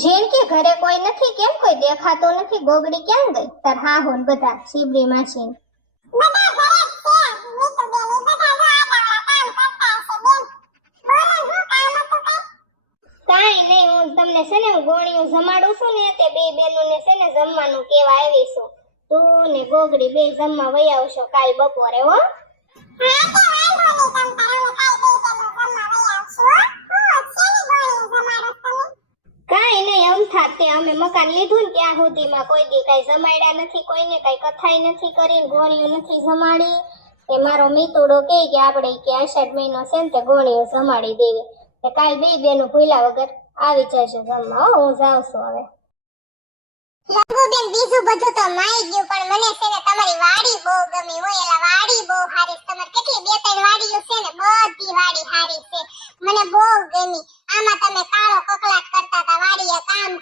ઝીણ કે ઘરે કોઈ નથી કેમ કોઈ દેખાતો નથી? ગોગડી ક્યાં ગઈ? તાર હા હોન બધા શિબરી માસી કાઈ? નહીં હું તમને છે ને હું ગોળીઓ જમાડું છું ને તે બે બેનોને છે ને જમવાનું કેવા આવી છું. તું ને ગોગડી બે જમવા વઈ આવશો કાલ બપોરે હો. કાઈ નહીં, એમ થાતે અમે મકાન લીધું ને ત્યાં સુધીમાં કોઈ દી કઈ જમાડ્યા નથી, કોઈને કઈ કથાઈ નથી કરી ગોળીઓ નથી જમાડી. એ મારો મિતુડો કે આપણે કે આષાઢ મહિનો છે ને તે ગોળીઓ જમાડી દેવી. તે કાલ બે બેનો ભૂલ્યા વગર આવી જશે જમવા હો જાઉં છું હવે. લંબુબેન બીજું બધું તો માઈ ગયું, પણ મને છે ને તમારી વાડી બહુ ગમી હોય. એલા વાડી બહુ સારી. તમારે કેટલી બે ત્રણ વાડીઓ છે ને, બધી વાડી સારી છે. મને બહુ ગમી. આમાં તમે કાળો કકલાટ હતા કામ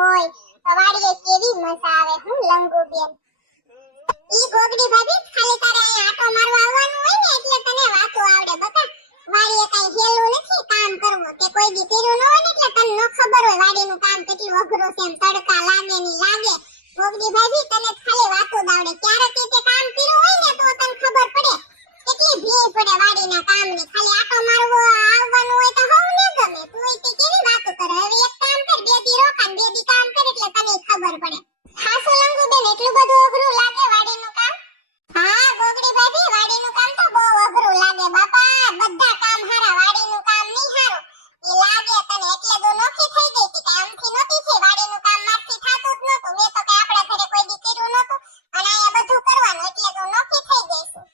હોય તો વાડીએ. કેવી મજા આવે, હું લંગુબેન ઈ ગોગડી ભાભી, ખાલી તારે આટો મારવા આવવાનું હોય ને એટલે તને વાતો આવડે, બકા. વાડીએ કઈ હેલું નથી, કામ કરવું તે કોઈ દી પીરું ન હોય ને એટલે તને ન ખબર હોય વાડીનું કામ કેટલું અઘરું છે એમ, તડકા લાગે ની લાગે. ભોગડી ભાભી, તને ખાલી વાતો દાવડે ક્યારેક તે કામ કર્યું હોય ને તો તને ખબર પડે. કેટલી ભીડ પડે વાડીના કામની. ખાલી આટો મારવો આવવાનું હોય તો હવ ને ગમે તું ઈ તે કેવી વાતો કરે હવે એક કામ કર બે દી રોકાણ બે દી કામ કર એટલે તને ખબર પડે ખાસું લંગુ બેન એટલું બધું અઘરું લાગે વાડીનું કામ હા ગોગડી ભાભી વાડીનું કામ તો બહુ અઘરું લાગે બાપા બધા કામ હારા વાડીનું કામ નહીં હારું ઈ લાગે તને એટલે તો નોખી થઈ ગઈ હતી કે આમથી નહોતી થઈ વાડીનું કામ મારથી થાતું જ નહોતું મેં તો કે આપણા ઘરે કોઈ દી કર્યું નહોતું અને અહીંયા બધું કરવાનું એટલે તો નોખી થઈ ગઈ છું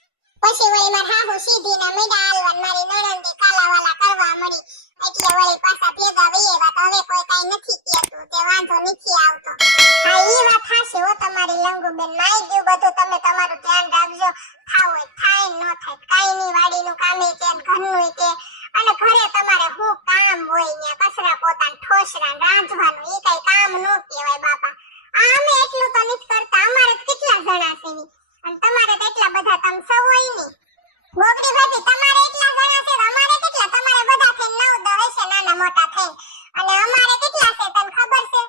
પછી વળી માર હાહુ સીધી ને મેડા આલવાન મારી નણંદે કાલાવાલા કરવા મળી એટલે વળી પાછા ભેગા વઈએ વાત હવે કોઈ કાઈ નથી કહેતું તે વાંધો નથી આવતો હા ઈ વાત હાશે હો તમારી લંગુબેન નાઈ ગયું બધું તમે તમારું ધ્યાન રાખજો થાવ હોય ન થાય. કાઈ ની વાડીનું કામે છે ઘરનું છે. અને ઘરે તમારે હું કામ હોય ને કસરા પોતા ઠોસરા રાંધવાનું એ કઈ કામ ન કહેવાય બાપા. અમે એટલું તો નથી કરતા. અમારે કેટલા જણા છે ની અને તમારે તો એટલા બધા તમ સૌ હોયની. ગોગડી ભાભી, તમારે એટલા જણા છે અમારે કેટલા? તમારે બધા થઈને નવ, દસ હશે, નાના મોટા થઈને અને અમારે કેટલા છે તને ખબર છે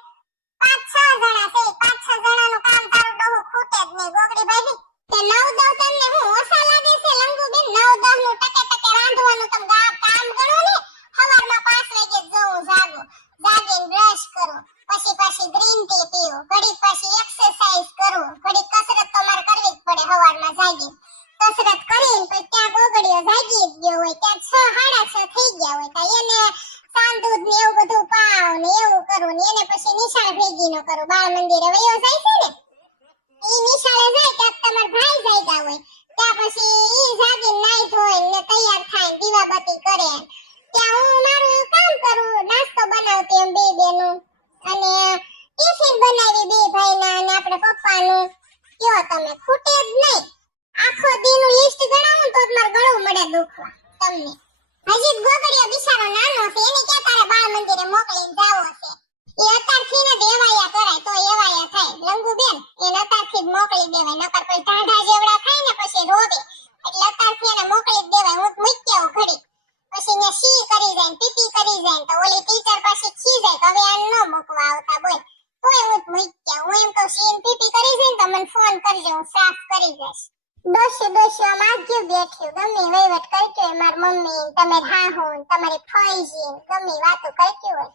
પાંચ છ જણા છે ઈ પાંચ છ જણાનું કામ તારું ડોહું ખૂટે જ નહીં ગોગડી ભાભી તે નવ દસ તમને હું ઓછા લાગે છે લંગુબેન નવ દસનું ટકે ટકે રાંધવાનું તમે ગા- કામ ગણો ને સવારમાં પાંચ વાગે જવું જાગું જાગીને બ્રશ કરું પછી પાછી ગ્રીન ટી પીવું ઘડી પછી એક્સરસાઇઝ કરું. ઘડી કસરત તો કરવી જ પડે સવારમાં જાગી કસરત કરીને પછી ત્યાં ગોગડીઓ જાગી ગયો હોય. ત્યાં છ, સાડા છ થઈ ગયા હોય. તો એને સાંદૂધ ને એવું બધું પાવ ને એવું કરું ને એને પછી નિશાળ ભેગી નો કરું. બાળ મંદિરે વયો જાય છે ને? એ નિશાળે જાય ત્યાં તમાર ભાઈ જાગ્યા હોય ત્યાં પછી ઈ જાગીને નાઈ ધોઈ ને તૈયાર થાય ને દીવાબત્તી કરે ત્યાં હું મારું એવું કામ કરું નાસ્તો બનાવતી એમ બે બેનું અને ટિફિન બનાવી બે ભાઈના અને આપણે પપ્પાનું. કયો તમે? ખૂટે જ નહીં. આખો દીનું લિસ્ટ ગણાવું તો તમારે ગળું મળે દુખવા. તમને. હજી ગોગડીયો બિચારો નાનો છે. એને ક્યાં તારે બાળ મંદિરે મોકલીને જાવો છે એ અત્યારથી ને જ એવાયા કરાય તો એવાયા થાય લંગુ બેન એને અત્યારથી અત્યારથી જ મોકલી દેવાય નકર પછી ઢાઢા જેવડા થાય ને પછી રોવે એટલે અત્યારથી એને મોકલી જ દેવાય હું મૂકી આવું ઘડી પછી ને સી કરી જાય ને પીપી કરી જાય ને તો ઓલી ટીચર પાછી ખી જાય કે હવે આ ન મૂકવા આવતા બોલ તોય હું મૂકી આવું હું એમ કહું સી ને પીપી કરી છે ને તો ફોન કરજો, હું સાફ કરી દઈશ. દોશી દોશી આમ આગળ બેઠ્યું ગમે વહીવટ કરજો મારી મમ્મી તમે હાહુ ને તમારી ફઈજી ગમે વાતો કરતી હોય.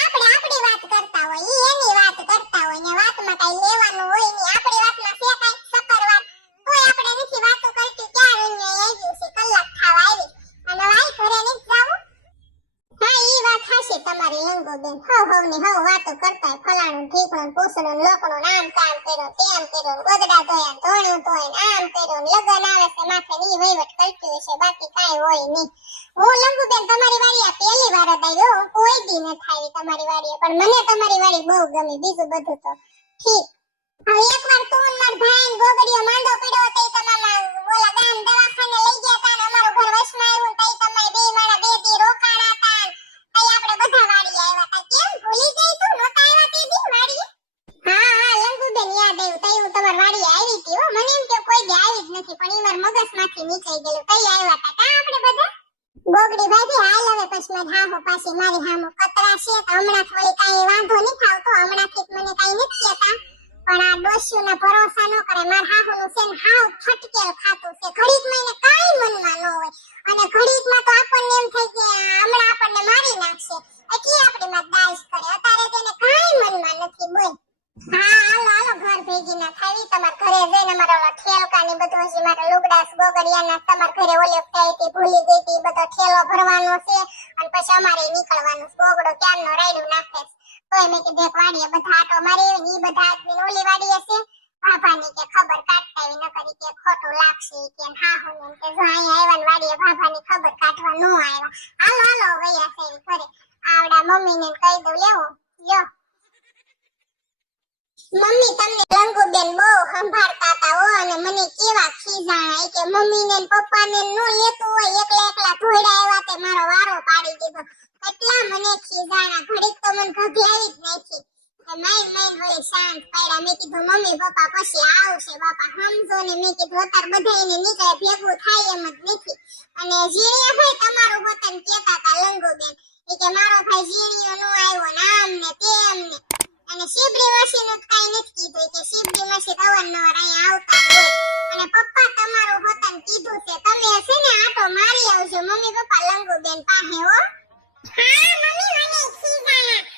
આપણે આપણી વાત કરતા હોય, ઈ એની વાત કરતા હોય, ને વાતમાં કઈ લેવાનું હોય નહીં. આપણી વાતમાં છે સકર વાત? કોઈ આપણે નથી વાતો કરતી, ક્યાં અહીંયા આવી છે? કલાક ખાવા આવી. અને વાઈ ઘરે નથી જાવું? હા, ઈ વાત હશે તમારી લંગો બેન હવ હવ વાતો કરતા ફલાણું ઠીકણું પૂછડું લોકણું આમ કામ કર્યો, તેમ કર્યો, ગોદડા ધોયા, ધોણું ધોઈને આમ કર્યો, લગન આવે છે, માથે ની વહીવટ કરતી હોય બાકી કાંઈ હોય નહીં. હું લંગુ બેન તમારી વાડી આ પહેલી વાર જ આવ્યો હું કોઈ દી ન થાવી તમારી વાડીએ, પણ મને તમારી વાડી બહુ ગમી, બીજું બધું તો ઠીક. હવે એકવાર તું માર ભાઈ ગોગડીઓ માંડો પડ્યો તો મેં તો? હમણાં થોડી કાંઈ વાંધો નહીં થાવતો હમણાંથી જ મને કાંઈ નથી પણ આ ડોશીઓના ભરોસા ન કરે. માર ખાતું છે. ઘડીકમાં એને કાંઈ મનમાં ન હોય. અને ઘડીકમાં તો આપણને એમ થાય કે હમણાં આપણને મારી નાખશે એટલે આપણી માં દાઈશ કરે અત્યારે તેને કાંઈ મનમાં નથી બોલ હા હાલો હાલો ઘર ભેગી ના થાવી તમાર ઘરે જઈને મારા ઓલા ઠેલકા ને બધું હજી મારા લુગડાસ ગોગડિયાના તમાર ઘરે ઓલી વખતે આવી હતી ભૂલી ગઈ હતી બધો ઠેલો ભરવાનો છે અને પછી અમારે નીકળવાનું છે. ગોગડો ક્યારનો રાયડું નાખે છે. તોય મેં કીધું એક વાડીએ બધા આટો મારી ને ઈ બધા ઓલી વાડી હશે. ભાભાની કે ખબર કાઢતા આવી ન કરી કે ખોટું લાગશે કે હા હું એમ કે જો આવ્યા વાડીએ ભાભાની ખબર કાઢવા ન આવ્યા. હાલો હાલો, વૈયા છે ઈ ઘરે. આવડા મમ્મીને કહી દઉં, લેવો, લ્યો. મમ્મી તમને રંગુબેન બહુ સંભાળતા હતા હો, અને મને કેવા ખીજાણા કે મમ્મીને પપ્પાને નો લેતું હોય, એકલા એકલા ધોયડા આવ્યા તે મારો વારો પાડી દીધો. એટલા મને ખીજાણા, ઘડીક તો મને ઘગલાવી જ નાખી. કે માઈન માઈન હોય શાંત પડ્યા મેં કીધું, મમ્મી, પપ્પા પછી આવશે, બાપા, સમજો ને. મેં કીધું, અત્યારે બધા એને નીકળે, ભેગું થાય એમ જ નથી. અને ઝીણિયા ભાઈ તમારું વતન કેતા હતા લંગુબેન. એ કે, મારો ભાઈ ઝીણિયો નો આવ્યો ને આમ ને તેમ ને. અને શિબડી વાસી નું કઈ નથી કીધું. કે શિબડી માસી અવારનવાર અહીંયા આવતા હોય. અને પપ્પા તમારું વતન કીધું છે. તમે હશે ને આટો મારી આવજો. મમ્મી, પપ્પા લંગો બેન પાસે હો. હા, મમ્મી, મને ખીજાણા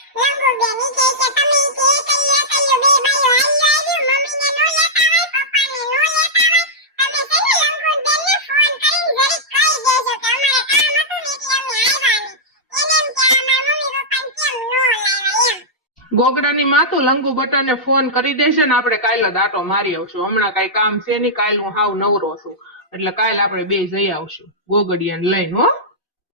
ગોગડાની માં લંગુ બટાને ફોન કરી દેશે ને આપણે કાલે જ મારી આવશું. હમણાં કઈ કામ છે નહીં કાલ હું હાવ નવરો છું. એટલે કાલ આપણે બે જઈ આવશું. ગોગડિયાને લઈને, હો.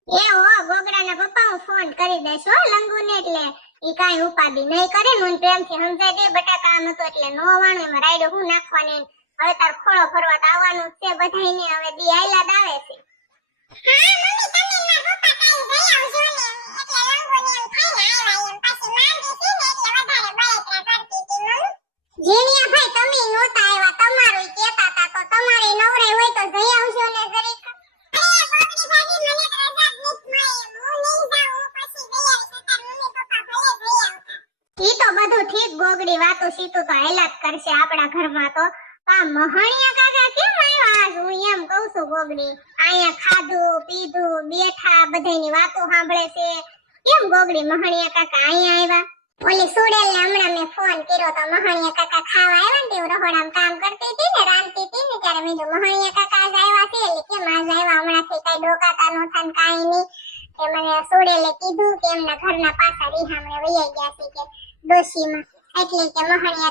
એ હો, ગોગડાના પપ્પા હું ફોન કરી દઈશ હો લંગુને એટલે. ઈ કાંઈ ઉપાદી નહીં કરે ને હું પ્રેમથી સમજાઈ દે, બટાકા આમ હતું એટલે નો વાણું, એમાં રાયડો હું નાખવાની હવે તાર ખોળો ફરવા આવવાનું છે બધાયને, હવે દી આયલા દાવે છે. હા, મમ્મી, તમે મારા પપ્પા કાઈ જઈ આવજો ને એટલે લંગુને એમ થાય ને આવ્યા એમ પાછી માંદી છે ને એટલે વધારે બળતરા કરતી હતી મમ્મી જીણિયા ભાઈ તમે નહોતા આવ્યા તમારું કેતા તા તો તમારે નવરાઈ હોય તો જઈ આવજો ને જરીક ઈ તો બધું ઠીક ગોગડી વાતો સીતું તો હેલા જ કરશે આપણા ઘરમાં તો એટલે કઈ નહીં. કે મને સુડેલે કીધું કે એમના ઘરના પાછા રીહામણે વૈયા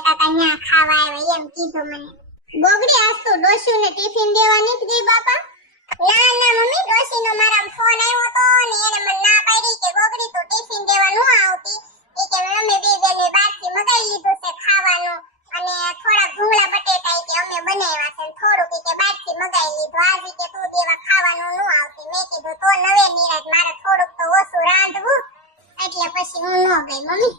કાકા ન્યા ખાવા આવ્યા, એમ કીધું મને. ગોગડી આસુ ડોશી ને ટિફિન દેવા નીકળી બાપા. ના ના મમ્મી, ડોશીનો મારા ફોન આવ્યો તો ને એને મને ના પાડી કે ગોગડી તો ટિફિન દેવા નો આવતી. એ કે મમ્મી બે બેને બહારથી મગાઈ લીધું છે ખાવાનું અને થોડા ભૂંગળા બટેટા કે અમે બનાવ્યા છે થોડું થોડુંક ઈ થી મગાઈ લીધું. આ રીતે કે તું દેવા ખાવાનું નો આવતી. મેં કીધું, તો નવે નિરાજ મારે થોડુંક તો ઓછું રાંધવું. એટલે પછી હું ન ગઈ મમ્મી.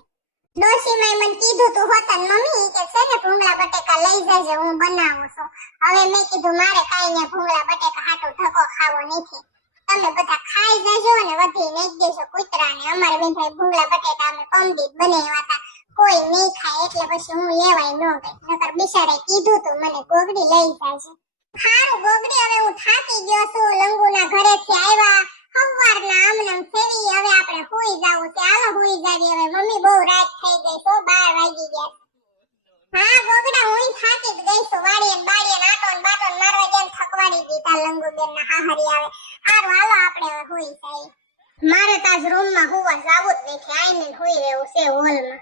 ડોશીમાએ મને કીધું તું હોતન મમ્મી, કે છે ને ભૂંગળા બટેકા લઈ જજે, હું બનાવું છું. હવે મેં કીધું, મારે કાઈ ને ભૂંગળા બટેકા હાટો ઠકો ખાવો નથી. તમે બધા ખાઈ જજો ને વધી નહીં દેજો કૂતરાને અમારે બેન ભૂંગળા બટેકા અમે કમદી બનાવ્યા હતા. કોઈ નહીં ખાય, એટલે પછી હું લેવાય ન ગઈ. નકર બિચારે કીધું તું, મને ગોગડી લઈ જજે. હારું ગોગડી, હવે હું થાકી ગયો છું. લંગુના ઘરેથી આવ્યા સવારના આમનામ ફેરી, હવે આપણે હુઈ જાવું છે હાલો હુઈ જાવી હવે મમ્મી બહુ રાત થઈ ગઈ તો 12 વાગી ગયા હા ગોગડા હું થાકી જ ગઈ છું વાડીએ બાડીએ ને ને બાટો ને મારવા જેમ થકવાડી દીધા લંગુ ના હાહરી આવે. હારું, હાલો આપણે હવે હુઈ જાય. મારે તાજ રૂમમાં હુવા જાવું જ નથી આઈને હુઈ રહેવું છે હોલમાં.